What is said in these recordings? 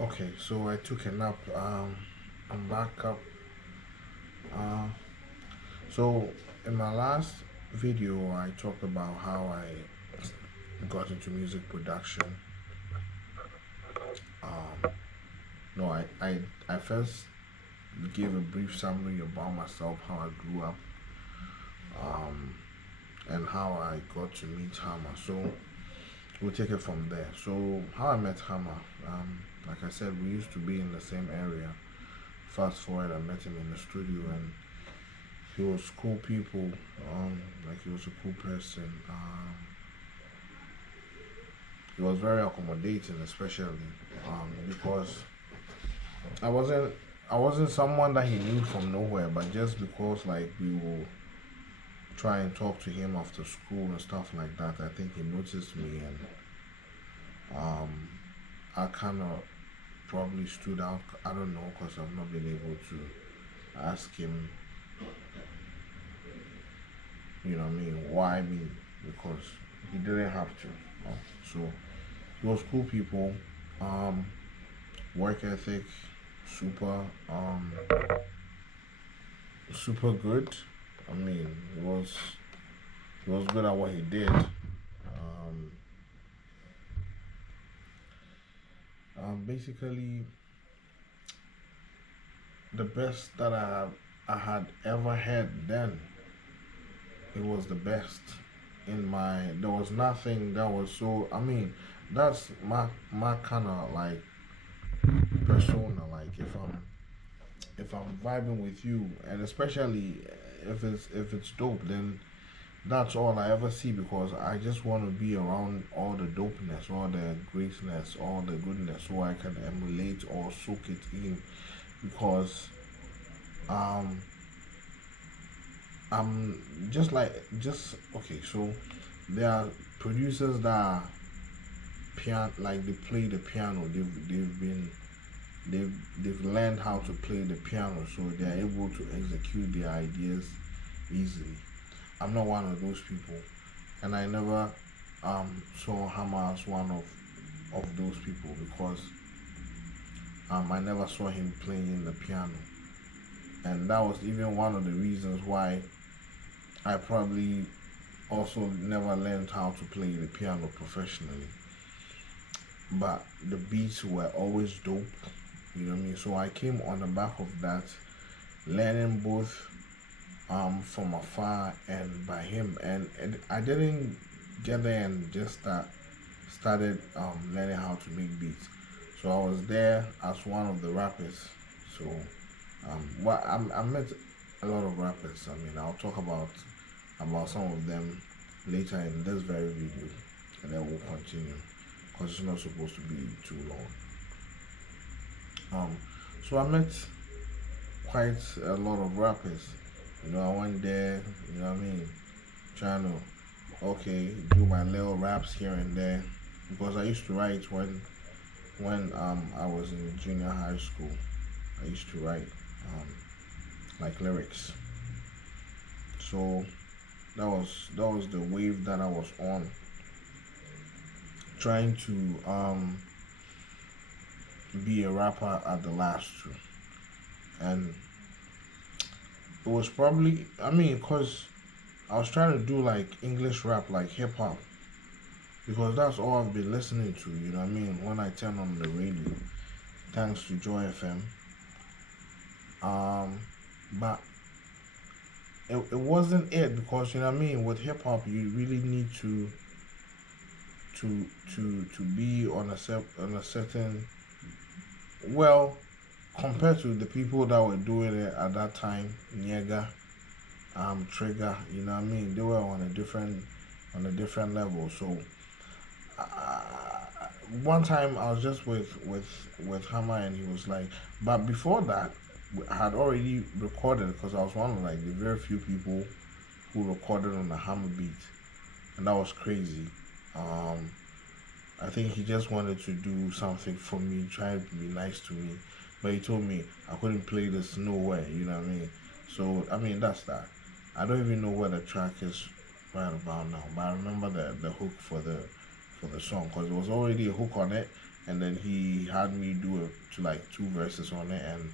Okay, so I took a nap. I'm back up. Uh, so in my last video, I talked about how I got into music production. Um, no, I first gave a brief summary about myself, how I grew up, um, and how I got to meet Hammer. So we'll take it from there. So how I met Hammer, like I said, we used to be in the same area. Fast forward, I met him in the studio, and he was cool people. Like he was a cool person. He was very accommodating, especially because I wasn't I wasn't someone that he knew from nowhere, but just because like we will try and talk to him after school and stuff like that, I think he noticed me, and um, I kind of probably stood out. I don't know because I've not been able to ask him, what I mean, why me? Because he didn't have to. So he was cool people. Um, Work ethic, super, super good. I mean, he was good at what he did. Basically, the best that I had ever had then. It was the best in my. There was nothing that was so. I mean, that's my kind of like persona. Like if I'm vibing with you, and especially if it's dope, then that's all I ever see, because I just want to be around all the dopeness, all the greatness, all the goodness, so I can emulate or soak it in. Because um, I'm just okay. So there are producers that are piano, like they play the piano. They've learned how to play the piano, so they are able to execute their ideas easily. I'm not one of those people, and I never saw Hammer as one of those people, because I never saw him playing the piano, and that was even one of the reasons why I probably also never learned how to play the piano professionally. But the beats were always dope, you know what I mean. So I came on the back of that, learning both from afar and by him, and I didn't get there and just started learning how to make beats. So I was there as one of the rappers. So I met a lot of rappers. I mean, I'll talk about some of them later in this very video, and then we'll continue because it's not supposed to be too long. So I met quite a lot of rappers. I went there. You know what I mean, trying to do my little raps here and there, because I used to write when I was in junior high school. I used to write um, like lyrics. So that was the wave that I was on, trying to be a rapper at the last two, and it was probably, I mean, cause I was trying to do like English rap, like hip hop, because that's all I've been listening to. You know what I mean? When I turn on the radio, thanks to Joy FM. Um, but it wasn't it, because you know what I mean. With hip hop, you really need to to be on a certain, well, compared to the people that were doing it at that time, Niega, Trigger, you know what I mean. They were on a different level. So uh, one time I was just with Hammer, and he was like, but before that, I had already recorded, because I was one of like the very few people who recorded on the Hammer beat, and that was crazy. Um, I think he just wanted to do something for me, trying to be nice to me, but he told me I couldn't play this no way. You know what I mean? So I mean, that's that. I don't even know where the track is right about now, but I remember the hook for the song, because there was already a hook on it, and then he had me do it to like two verses on it, and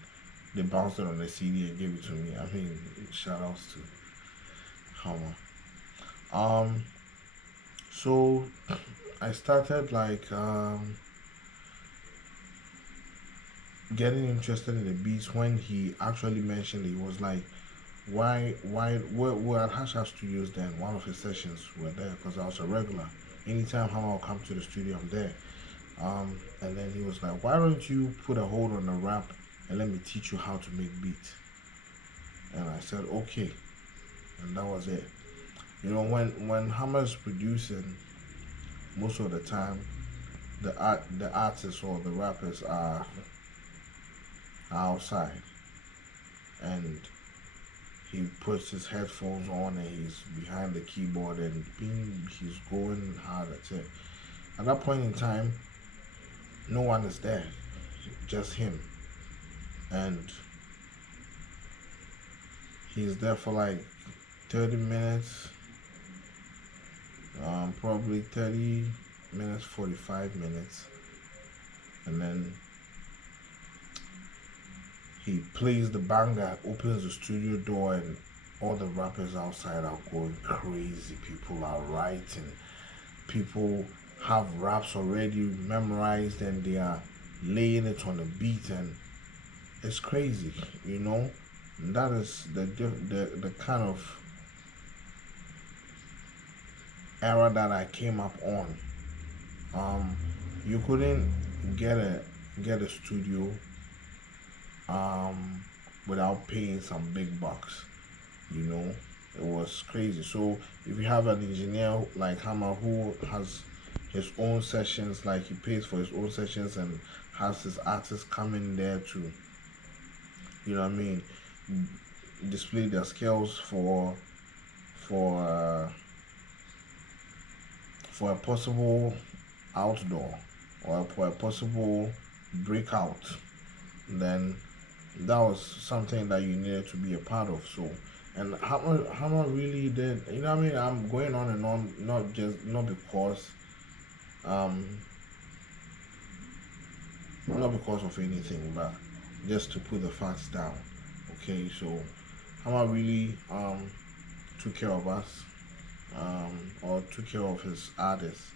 they bounced it on the CD and gave it to me. I mean, shout outs to Hammer. Um, so I started like getting interested in the beats when he actually mentioned it. He was like, why, we're at Hasha Studios then. One of his sessions were there because I was a regular. Anytime Hammer will come to the studio, I'm there. And then he was like, why don't you put a hold on the rap and let me teach you how to make beats? And I said, okay. And that was it. You know, when Hammer's producing, most of the time, the artists or the rappers are outside, and he puts his headphones on and he's behind the keyboard and he's going hard at it. At that point in time, no one is there, just him, and he's there for like 30 minutes, probably 30 minutes, 45 minutes, and then he plays the banger, opens the studio door, and all the rappers outside are going crazy. People are writing. People have raps already memorized and they are laying it on the beat, and it's crazy, you know. And that is the kind of era that I came up on. You couldn't get a studio without paying some big bucks, you know. It was crazy. So if you have an engineer like Hammer who has his own sessions, like he pays for his own sessions and has his artists come in there to, you know what I mean, display their skills for uh, for a possible outdoor or for a possible breakout, then that was something that you needed to be a part of. So, and Hammer really did. You know what I mean? I'm going on and on, not because, um, not because of anything, but just to put the facts down. Okay, so Hammer really took care of us, or took care of his artists,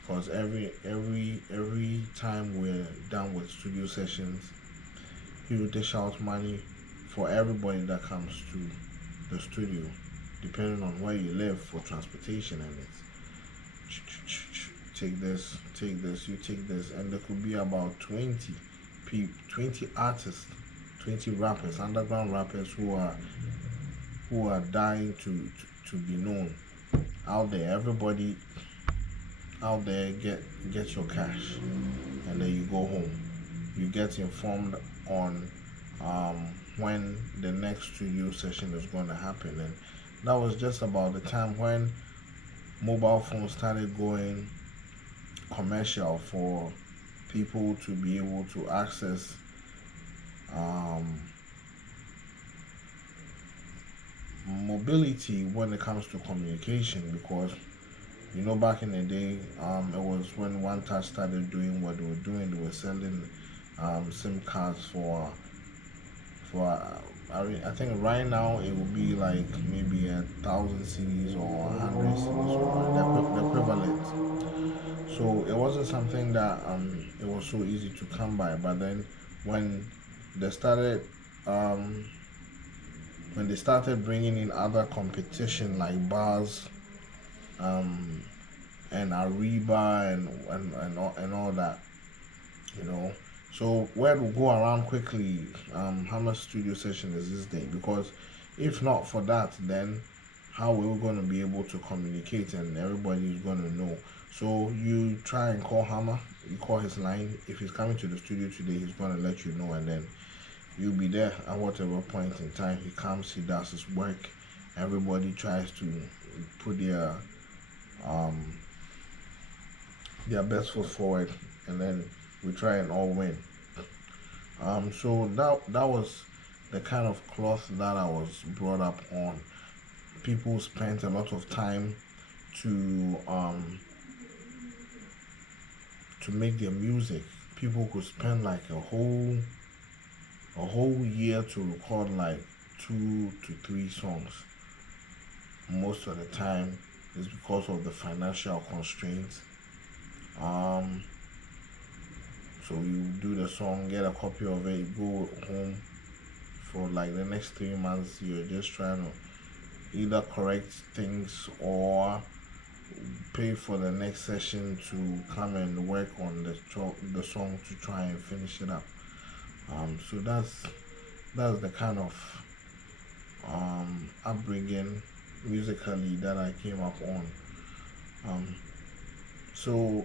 because every time we're done with studio sessions, he will dish out money for everybody that comes to the studio, depending on where you live, for transportation, and it's take this, you take this, and there could be about 20 artists, 20 rappers, underground rappers who are dying to be known out there. Everybody out there get your cash, and then you go home. You get informed on when the next studio session is going to happen, and that was just about the time when mobile phones started going commercial for people to be able to access mobility when it comes to communication, because you know, back in the day, it was when One Touch started doing what they were doing. They were selling SIM cards I think right now it would be like maybe 1,000 CDs or 100 CDs or the equivalent. So it wasn't something that it was so easy to come by. But then when they started um, when they started bringing in other competition like bars, um, and Ariba and all that, you know. So word will go around quickly. How much studio session is this day? Because if not for that, then how are we going to be able to communicate and everybody is going to know? So you try and call Hammer. You call his line. If he's coming to the studio today, he's going to let you know, and then you'll be there at whatever point in time he comes. He does his work. Everybody tries to put um, their best foot forward, and then we try and all win. So that was the kind of cloth that I was brought up on. People spent a lot of time to to make their music. People could spend like a whole year to record like 2 to 3 songs. Most of the time, is because of the financial constraints. Um, so you do the song, get a copy of it, you go home for like the next 3 months. You're just trying to either correct things or pay for the next session to come and work on the song to try and finish it up. So that's the kind of upbringing musically that I came up on. Um, so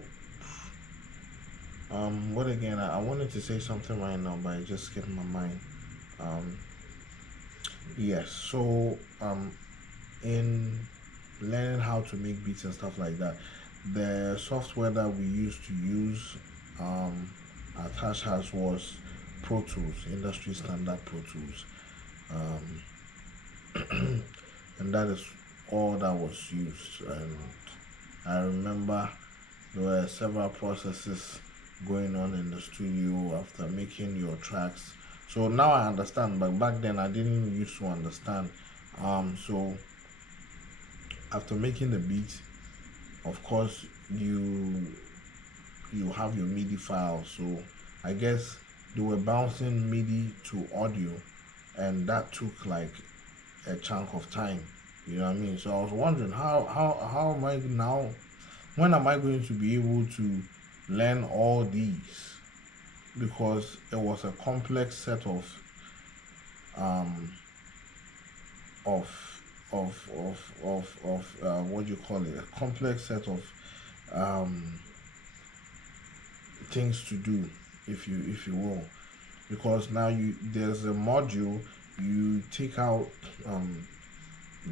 what again? I wanted to say something right now, but it just skipped my mind. Um, yes. So in learning how to make beats and stuff like that, the software that we used to use at Hash Hash was Pro Tools, industry standard Pro Tools. And that is all that was used. And I remember there were several processes going on in the studio after making your tracks. So now I understand, but back then I didn't used to understand. So after making the beat, of course you have your MIDI file. So I guess they were bouncing MIDI to audio, and that took like a chunk of time. You know what I mean? So I was wondering how am I now? When am I going to be able to learn all these? Because it was a complex set um of what do you call it? A complex set of um things to do, if you will. Because now there's a module, you take out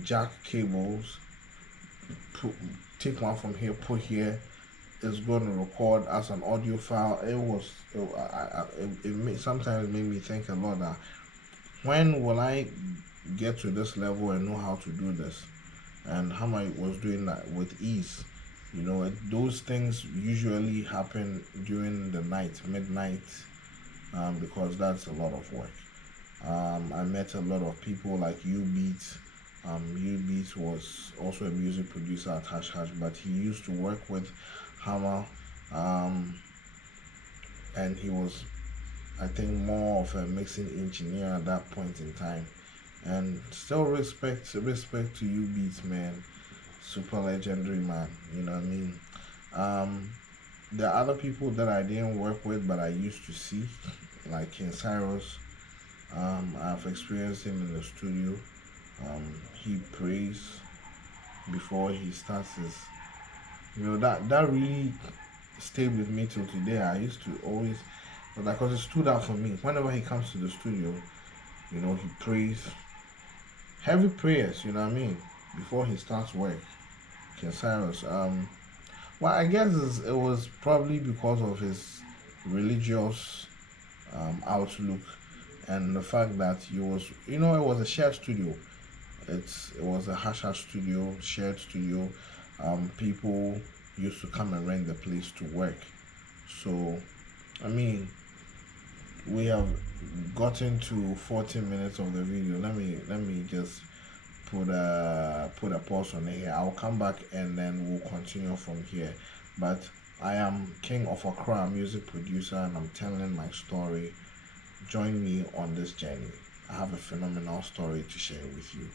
jack cables, take one from here, put here. It's going to record as an audio file. Sometimes made me think a lot that when will I get to this level and know how to do this, and how I was doing that with ease. Those things usually happen during the night, midnight, because that's a lot of work. I met a lot of people like U-Beats. U-Beats was also a music producer at Hash Hash, but he used to work with Hammer, and he was, I think, more of a mixing engineer at that point in time. And still respect to U-Beats, man. Super legendary man, you know what I mean? There are other people that I didn't work with, but I used to see, like King Cyrus. I've experienced him in the studio. He prays before he starts his. That really stayed with me till today. I used to always, because it stood out for me. Whenever he comes to the studio, he prays heavy prayers. You know what I mean? Before he starts work. King Cyrus. Well, I guess it was probably because of his religious outlook, and the fact that it was a shared studio. It was a Hash Hash studio, shared studio. People used to come and rent the place to work. So, I mean, we have gotten to 14 minutes of the video. Let me just put a pause on it here. I'll come back and then we'll continue from here. But I am King of Accra, music producer, and I'm telling my story. Join me on this journey. I have a phenomenal story to share with you.